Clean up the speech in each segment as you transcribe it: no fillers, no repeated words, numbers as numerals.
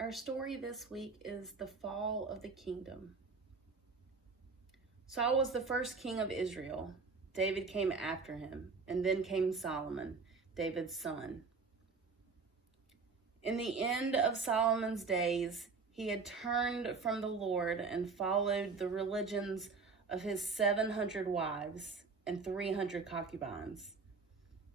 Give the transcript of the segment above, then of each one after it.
Our story this week is the fall of the kingdom. Saul was the first king of Israel. David came after him, and then came Solomon, David's son. In the end of Solomon's days, he had turned from the Lord and followed the religions of his 700 wives and 300 concubines.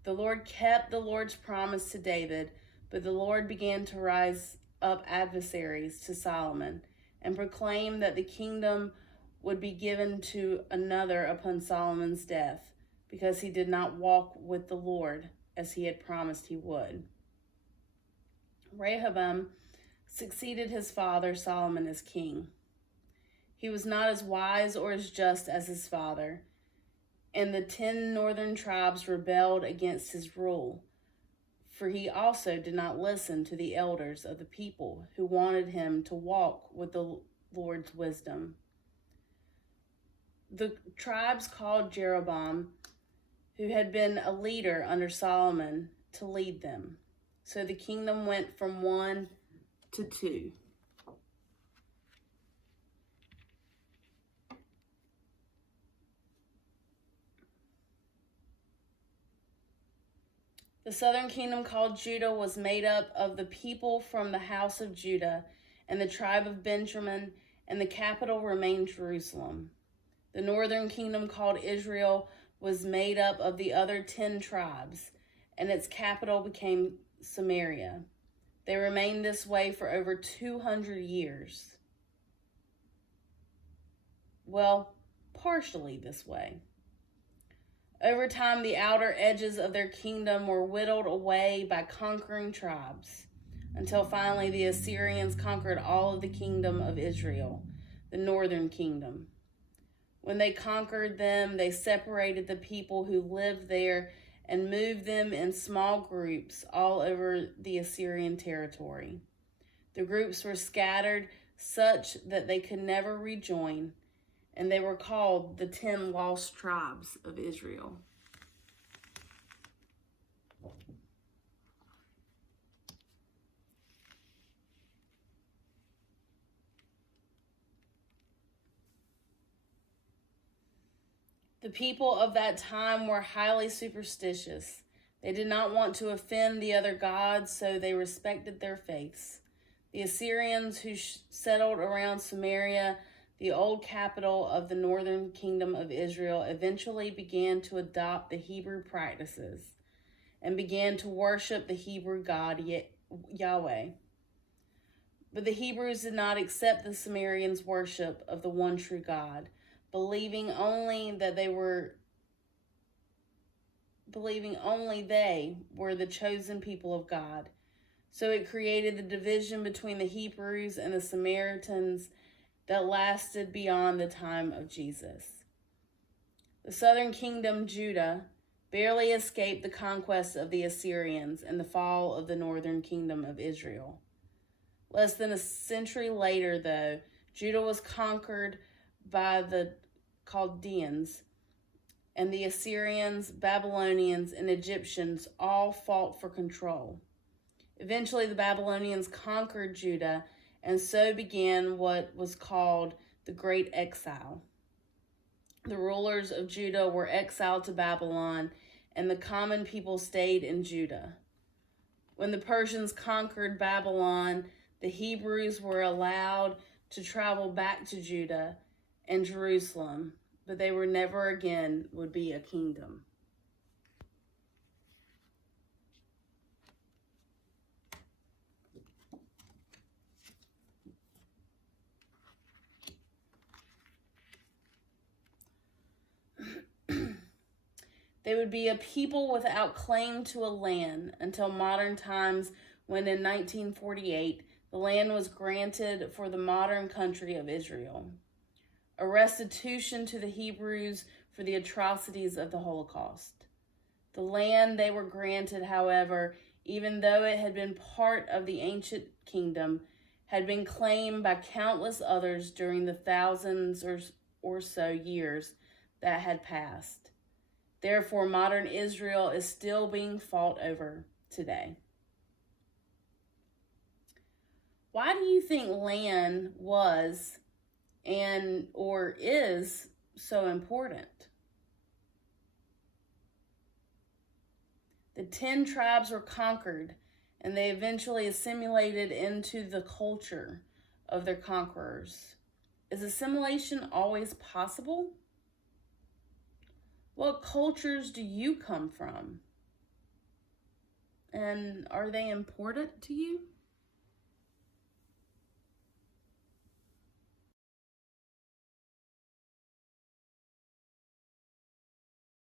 The Lord kept the Lord's promise to David, but the Lord began to rise up adversaries to Solomon and proclaimed that the kingdom would be given to another upon Solomon's death, because he did not walk with the Lord as he had promised he would. Rehoboam succeeded his father Solomon as king. He was not as wise or as just as his father, and the 10 northern tribes rebelled against his rule, for he also did not listen to the elders of the people who wanted him to walk with the Lord's wisdom. The tribes called Jeroboam, who had been a leader under Solomon, to lead them. So the kingdom went from 1 to 2. The southern kingdom called Judah was made up of the people from the house of Judah and the tribe of Benjamin, and the capital remained Jerusalem. The northern kingdom called Israel was made up of the other 10 tribes, and its capital became Samaria. They remained this way for over 200 years. Well, partially this way. Over time, the outer edges of their kingdom were whittled away by conquering tribes, until finally the Assyrians conquered all of the kingdom of Israel, the northern kingdom. When they conquered them, they separated the people who lived there and moved them in small groups all over the Assyrian territory. The groups were scattered such that they could never rejoin, and they were called the 10 lost tribes of Israel. The people of that time were highly superstitious. They did not want to offend the other gods, so they respected their faiths. The Assyrians who settled around Samaria, the old capital of the northern kingdom of Israel, eventually began to adopt the Hebrew practices and began to worship the Hebrew God Yahweh. But the Hebrews did not accept the Sumerians' worship of the one true God, believing only they were the chosen people of God. So it created the division between the Hebrews and the Samaritans that lasted beyond the time of Jesus. The southern kingdom, Judah, barely escaped the conquest of the Assyrians and the fall of the northern kingdom of Israel. Less than a century later, though, Judah was conquered by the Chaldeans, and the Assyrians, Babylonians, and Egyptians all fought for control. Eventually, the Babylonians conquered Judah, and so began what was called the Great Exile. The rulers of Judah were exiled to Babylon, and the common people stayed in Judah. When the Persians conquered Babylon, the Hebrews were allowed to travel back to Judah and Jerusalem, but they were never again would be a kingdom. They would be a people without claim to a land until modern times, when in 1948, the land was granted for the modern country of Israel, a restitution to the Hebrews for the atrocities of the Holocaust. The land they were granted, however, even though it had been part of the ancient kingdom, had been claimed by countless others during the thousands or so years that had passed. Therefore, modern Israel is still being fought over today. Why do you think land was or is so important? The 10 tribes were conquered, and they eventually assimilated into the culture of their conquerors. Is assimilation always possible? What cultures do you come from? And are they important to you?